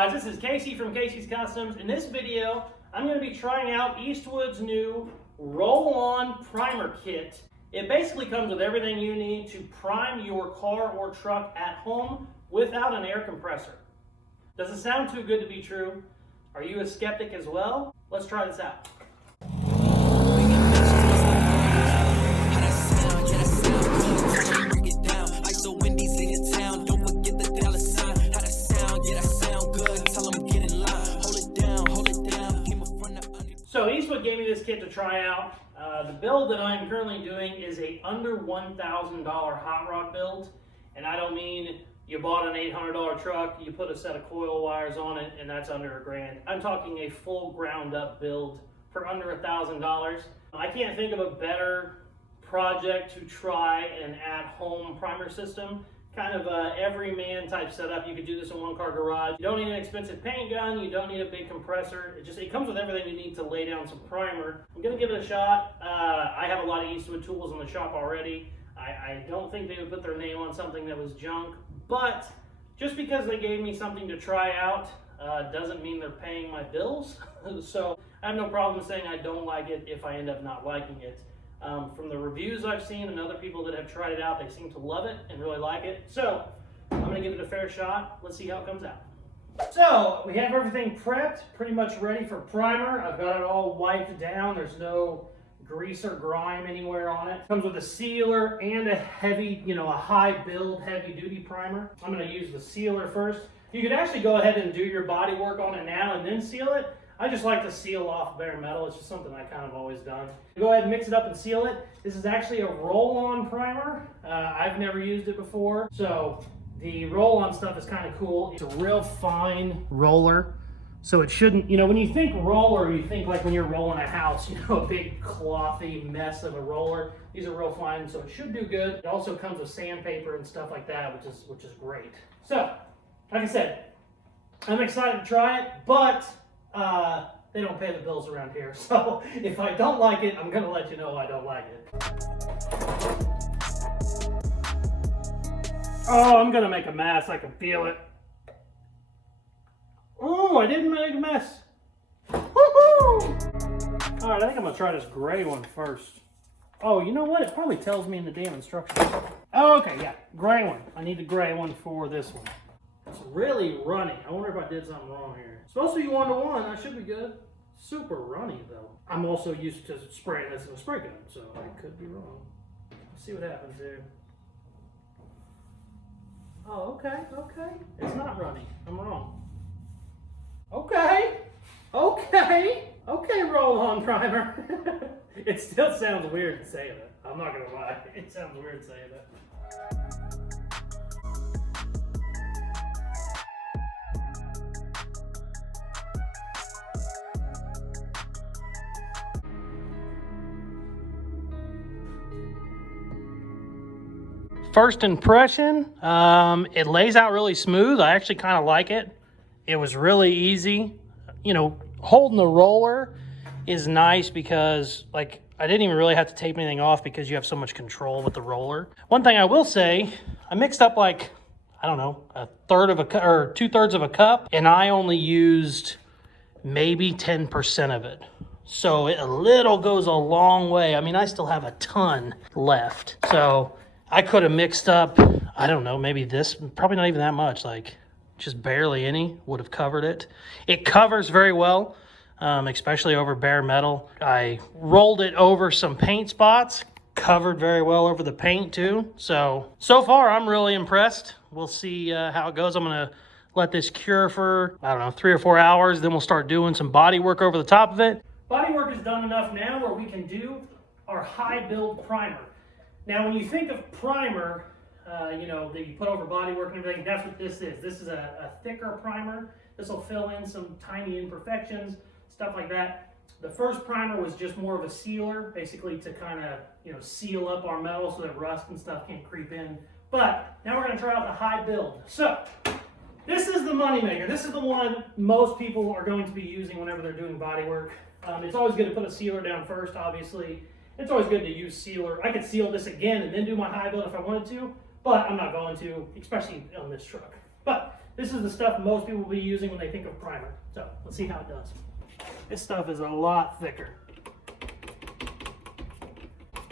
guys, this is Casey from Casey's Customs. In this video, I'm going to be trying out Eastwood's new roll-on primer kit. It basically comes with everything you need to prime your car or truck at home without an air compressor. Does it sound too good to be true? Are you a skeptic as well? Let's try this out. So Eastwood gave me this kit to try out. The build that I'm currently doing is a under $1,000 hot rod build. And I don't mean you bought an $800 truck, you put a set of coil wires on it, and that's under $1,000. I'm talking a full ground up build for under $1,000. I can't think of a better project to try an at-home primer system. Kind of a everyman type setup. You could do this in one car garage. You don't need an expensive paint gun. You don't need a big compressor. It comes with everything you need to lay down some primer. I'm gonna give it a shot. I have a lot of Eastwood tools in the shop already. I don't think they would put their name on something that was junk, but just because they gave me something to try out doesn't mean they're paying my bills. So I have no problem saying I don't like it if I end up not liking it. From the reviews I've seen and other people that have tried it out, they seem to love it and really like it. So I'm gonna give it a fair shot. Let's see how it comes out. So we have everything prepped, pretty much ready for primer. I've got it all wiped down. There's no grease or grime anywhere on it. Comes with a sealer and a heavy, a high build, heavy duty primer. I'm gonna use the sealer first. You could actually go ahead and do your body work on it now and then seal it. I just like to seal off bare metal. It's just something I kind of always done. Go ahead and mix it up and seal it. This is actually a roll-on primer. I've never used it before. So the roll-on stuff is kind of cool. It's a real fine roller. So it shouldn't, when you think roller, you think like when you're rolling a house, a big clothy mess of a roller. These are real fine, so it should do good. It also comes with sandpaper and stuff like that, which is great. So, like I said, I'm excited to try it, but they don't pay the bills around here. So if I don't like it, I'm gonna let you know I don't like it. Oh, I'm gonna make a mess. I can feel it. Oh, I didn't make a mess. Woohoo! All right, I think I'm gonna try this gray one first. Oh, you know what? It probably tells me in the damn instructions. Oh, okay, yeah, gray one. I need the gray one for this one. It's really runny. I wonder if I did something wrong here. It's supposed to be 1-to-1. I should be good. Super runny though. I'm also used to spraying this in a spray gun, so I could be wrong. Let's see what happens here. Oh, okay. It's not runny. I'm wrong. Okay, roll-on primer. It still sounds weird to say that. I'm not gonna lie. It sounds weird to say that. First impression, it lays out really smooth. I actually kind of like it. It was really easy. Holding the roller is nice because I didn't even really have to tape anything off because you have so much control with the roller. One thing I will say, I mixed up a third of a cup or 2/3 of a cup, and I only used maybe 10% of it. So a little goes a long way. I mean, I still have a ton left. So I could have mixed up, I don't know, maybe this, probably not even that much, just barely any would have covered it. It covers very well, especially over bare metal. I rolled it over some paint spots, covered very well over the paint too. So far I'm really impressed. We'll see how it goes. I'm gonna let this cure for, 3 or 4 hours, then we'll start doing some body work over the top of it. Body work is done enough now where we can do our high build primer. Now, when you think of primer, that you put over bodywork and everything, that's what this is. This is a thicker primer. This will fill in some tiny imperfections, stuff like that. The first primer was just more of a sealer, basically to kind of, seal up our metal so that rust and stuff can't creep in. But now we're going to try out the high build. So, this is the moneymaker. This is the one most people are going to be using whenever they're doing bodywork. It's always good to put a sealer down first, obviously. It's always good to use sealer. I could seal this again and then do my high build if I wanted to, but I'm not going to, especially on this truck. But This is the stuff most people will be using when they think of primer. So let's see how it does. This stuff is a lot thicker.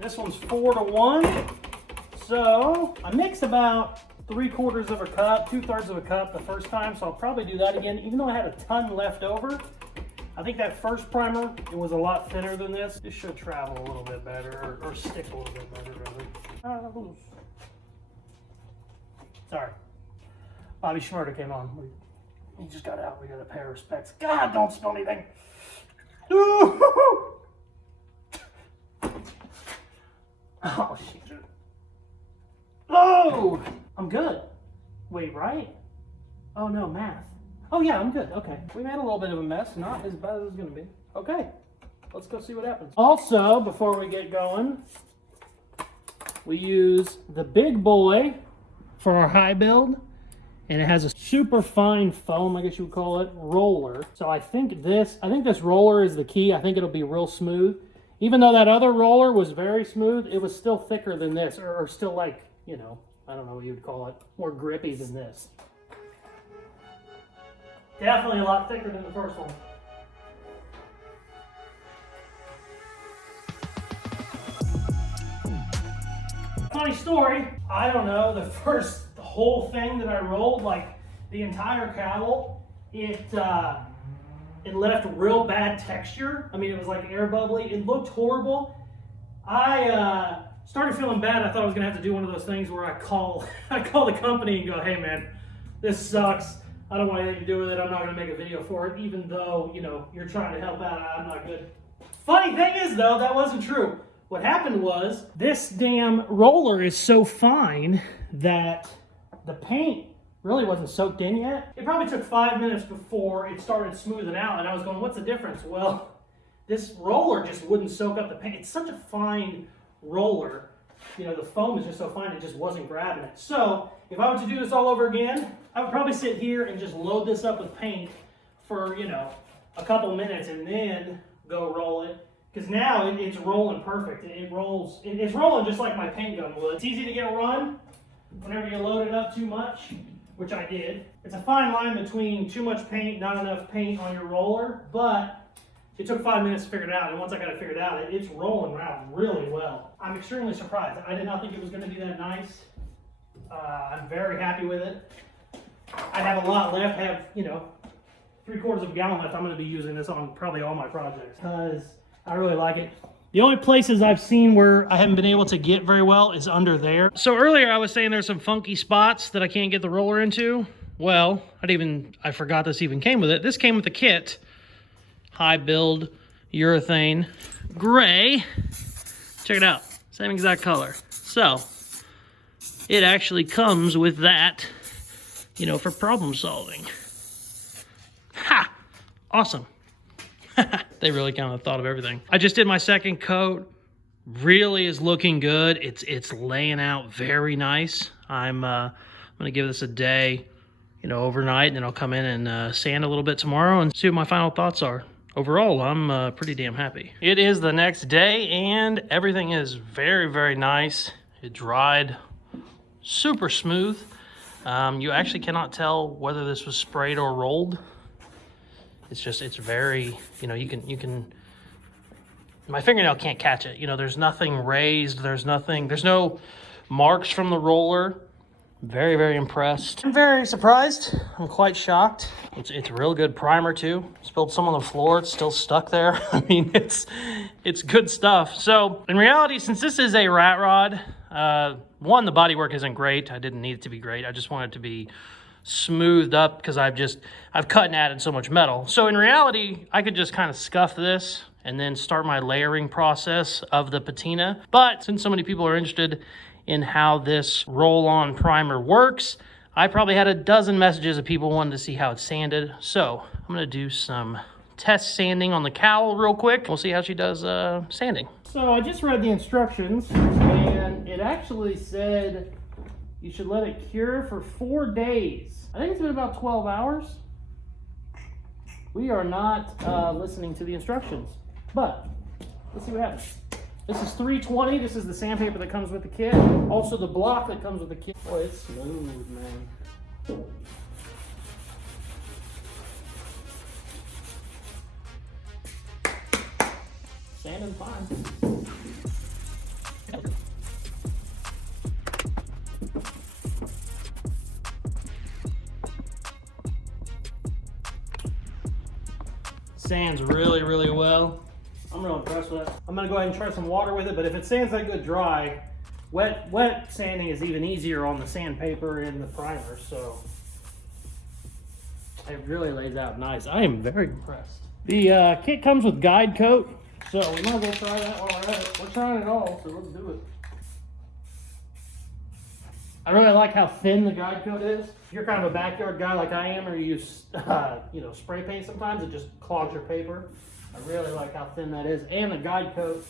This one's 4 to 1. So I mixed about 3/4 of a cup, 2/3 of a cup the first time. So I'll probably do that again, even though I had a ton left over. I think that first primer, it was a lot thinner than this. This should travel a little bit better, or stick a little bit better, rather. Sorry. Bobby Schmurda came on. He just got out. We got to pay our respects. God, don't spill anything. Oh, shit. Oh, I'm good. Wait, right? Oh, no, math. Oh, yeah, I'm good. Okay. We made a little bit of a mess. Not as bad as it's going to be. Okay. Let's go see what happens. Also, before we get going, we use the big boy for our high build. And it has a super fine foam, I guess you would call it, roller. So I think this roller is the key. I think it'll be real smooth. Even though that other roller was very smooth, it was still thicker than this, or still like, you know, I don't know what you would call it, more grippy than this. Definitely a lot thicker than the first one. Funny story, I don't know, the whole thing that I rolled, like the entire cowl, it left real bad texture. I mean, it was like air bubbly. It looked horrible. I started feeling bad. I thought I was gonna have to do one of those things where I call the company and go, hey man, this sucks. I don't want anything to do with it. I'm not gonna make a video for it, even though, you know, you're trying to help out. I'm not good. Funny thing is though, that wasn't true. What happened was, this damn roller is so fine that the paint really wasn't soaked in yet. It probably took 5 minutes before it started smoothing out, and I was going, what's the difference? Well, this roller just wouldn't soak up the paint. It's such a fine roller. You know, the foam is just so fine, it just wasn't grabbing it. So, if I were to do this all over again, I would probably sit here and just load this up with paint for, you know, a couple minutes and then go roll it. Because now it's rolling perfect. It rolls, it's rolling just like my paint gun would. It's easy to get a run whenever you load it up too much, which I did. It's a fine line between too much paint, not enough paint on your roller, but it took 5 minutes to figure it out, and once I got it figured out, it's rolling around really well. I'm extremely surprised. I did not think it was going to be that nice. I'm very happy with it. I have a lot left. I have, you know, 3/4 of a gallon left. I'm going to be using this on probably all my projects because I really like it. The only places I've seen where I haven't been able to get very well is under there. So earlier I was saying there's some funky spots that I can't get the roller into. Well, I forgot this even came with it. This came with the kit. High build, urethane, gray. Check it out, same exact color. So, it actually comes with that, you know, for problem solving. Ha! Awesome. They really kind of thought of everything. I just did my second coat. Really is looking good. It's laying out very nice. I'm gonna give this a day, you know, overnight, and then I'll come in and sand a little bit tomorrow and see what my final thoughts are. Overall, I'm pretty damn happy. It is the next day and everything is very, very nice. It dried super smooth. You actually cannot tell whether this was sprayed or rolled. It's very, you know, you can, my fingernail can't catch it. You know, there's nothing raised, there's no marks from the roller. Very, very impressed. I'm very surprised. I'm quite shocked. It's real good primer too. Spilled some on the floor, it's still stuck there. I mean, it's good stuff. So in reality, since this is a rat rod, one, the bodywork isn't great. I didn't need it to be great. I just wanted it to be smoothed up because I've cut and added so much metal. So in reality, I could just kind of scuff this and then start my layering process of the patina. But since so many people are interested in how this roll-on primer works, I probably had a dozen messages of people wanting to see how it's sanded. So I'm gonna do some test sanding on the cowl real quick. We'll see how she does sanding. So I just read the instructions and it actually said you should let it cure for 4 days. I think it's been about 12 hours. We are not listening to the instructions, but let's see what happens. This is 320. This is the sandpaper that comes with the kit. Also the block that comes with the kit. Boy, it's smooth, man. Sanding fine. Sands really, really well. I'm real impressed with it. I'm gonna go ahead and try some water with it, but if it sands that good dry, wet sanding is even easier on the sandpaper and the primer, so it really lays out nice. I am very impressed. The kit comes with guide coat, so we might as well try that while we're at it. We're trying it all, so let's do it. I really like how thin the guide coat is. If you're kind of a backyard guy like I am, or you use spray paint sometimes, it just clogs your paper. I really like how thin that is. And the guide coat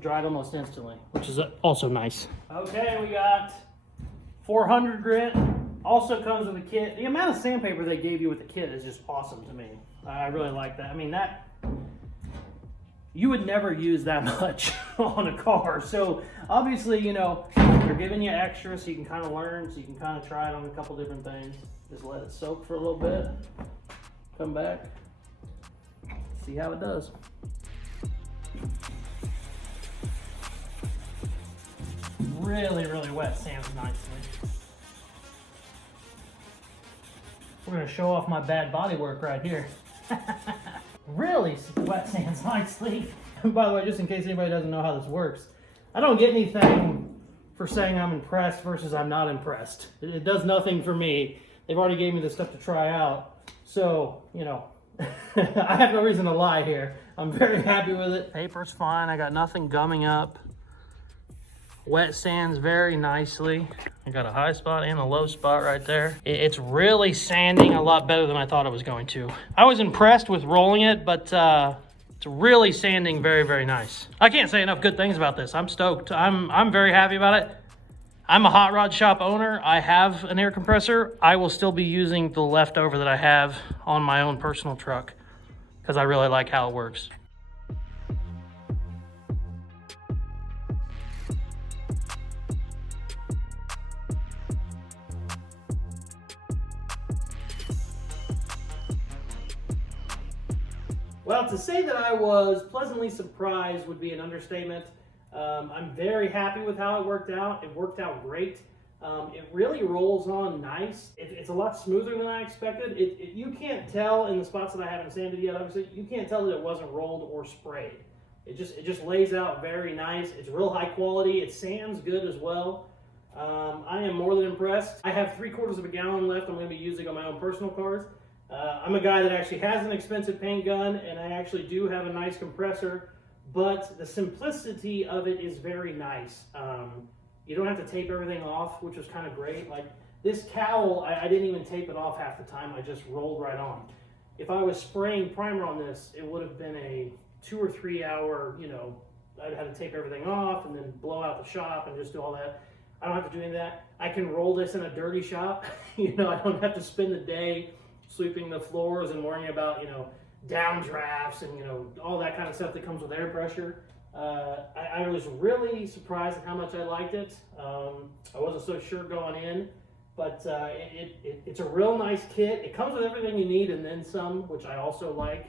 dried almost instantly, which is also nice. Okay, we got 400 grit. Also comes with a kit. The amount of sandpaper they gave you with the kit is just awesome to me. I really like that. I mean, that you would never use that much on a car. So obviously, they're giving you extra so you can kind of learn, so you can kind of try it on a couple different things. Just let it soak for a little bit. Come back. See how it does. Really, really wet sands nicely. We're gonna show off my bad body work right here. Really wet sands nicely. And by the way, just in case anybody doesn't know how this works, I don't get anything for saying I'm impressed versus I'm not impressed. It does nothing for me. They've already gave me the stuff to try out. So, I have no reason to lie here. I'm very happy with it. Paper's fine. I got nothing gumming up. Wet sands very nicely. I got a high spot and a low spot right there. It's really sanding a lot better than I thought it was going to. I was impressed with rolling it, but it's really sanding very, very nice. I can't say enough good things about this. I'm stoked. I'm very happy about it. I'm a hot rod shop owner. I have an air compressor. I will still be using the leftover that I have on my own personal truck because I really like how it works. Well, to say that I was pleasantly surprised would be an understatement. I'm very happy with how it worked out. It worked out great. It really rolls on nice. It's a lot smoother than I expected. You can't tell in the spots that I haven't sanded yet, obviously, you can't tell that it wasn't rolled or sprayed. It just lays out very nice. It's real high quality. It sands good as well. I am more than impressed. I have 3/4 of a gallon left I'm going to be using on my own personal cars. I'm a guy that actually has an expensive paint gun, and I actually do have a nice compressor, but the simplicity of it is very nice. You don't have to tape everything off, which was kind of great. Like this cowl, I didn't even tape it off half the time. I just rolled right on. If I was spraying primer on this, it would have been a 2 or 3 hour, I'd have to tape everything off and then blow out the shop and just do all that. I don't have to do any of that. I can roll this in a dirty shop. I don't have to spend the day sweeping the floors and worrying about, downdrafts and, all that kind of stuff that comes with air pressure. I was really surprised at how much I liked it. I wasn't so sure going in, but it's a real nice kit. It comes with everything you need and then some, which I also like.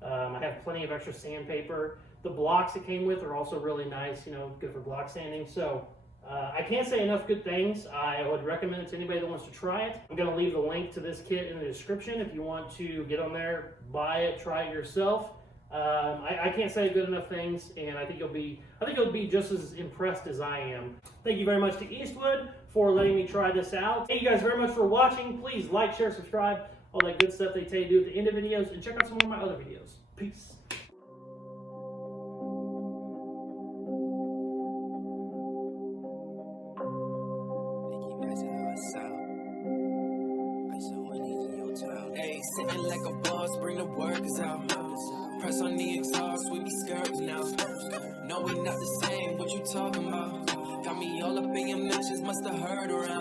I have plenty of extra sandpaper. The blocks it came with are also really nice, good for block sanding. So I can't say enough good things. I would recommend it to anybody that wants to try it. I'm going to leave the link to this kit in the description if you want to get on there, buy it, try it yourself. I can't say good enough things, and I think you'll be just as impressed as I am. Thank you very much to Eastwood for letting me try this out. Thank you guys very much for watching. Please like, share, subscribe, all that good stuff they tell you to do at the end of videos, and check out some of my other videos. Peace. Sitting like a boss, bring the workers out. Press on the exhaust, we be skirts now. No, we not the same, what you talking about? Got me all up in your mentions, must have heard around.